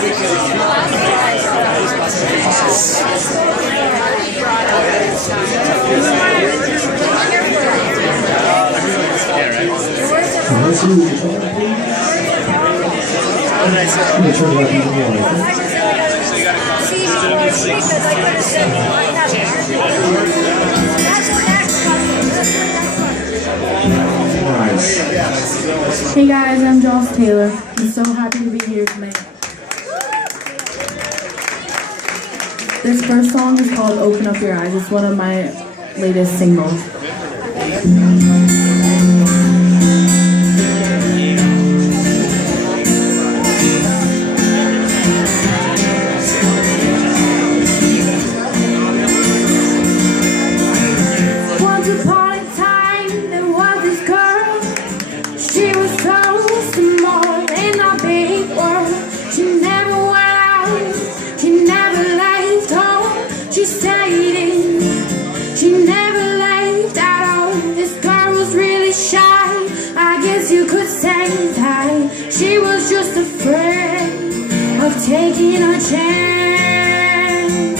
Hey guys, I'm Joce Taylor. I'm so happy to be here tonight. This first song is called Open Up Your Eyes. It's one of my latest singles. You could say that she was just afraid of taking a chance.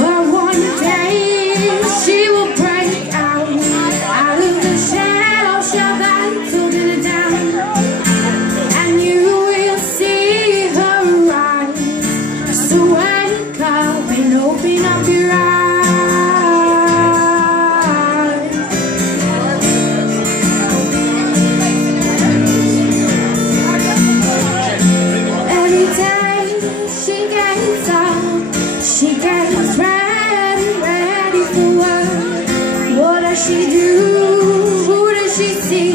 But one day she will break out of the shadow, shall I told it down, and you will see her rise. So wake up and open up your eyes. Every day she gets up, she gets ready for work. What does she do? Who does she see?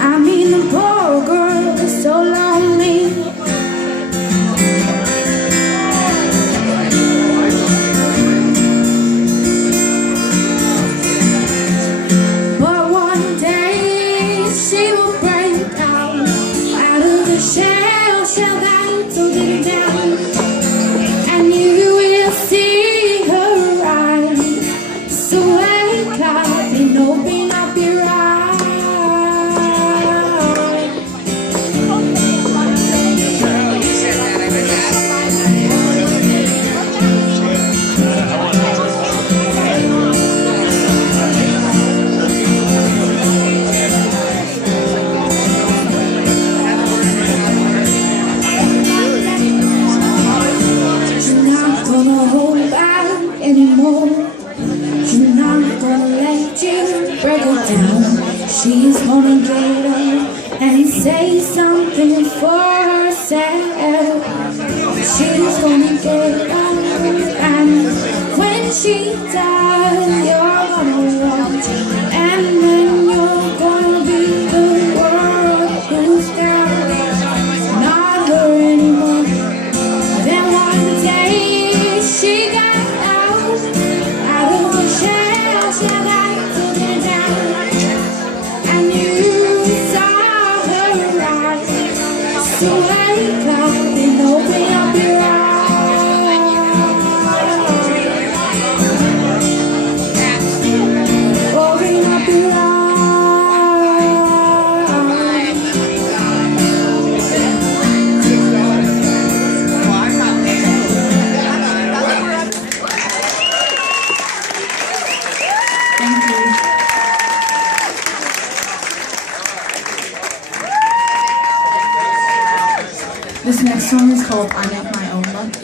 I mean, the poor girl is so lonely. She's gonna get up and say something for herself. She's gonna get up, and when she does, you're gonna watch, and then you're gonna be the world who's down, not her anymore. Then one day she got out of the shell, she got to get down. So wake up and open up your eyes. Open up your eyes. Thank you. This next song is called I Make My Own Luck.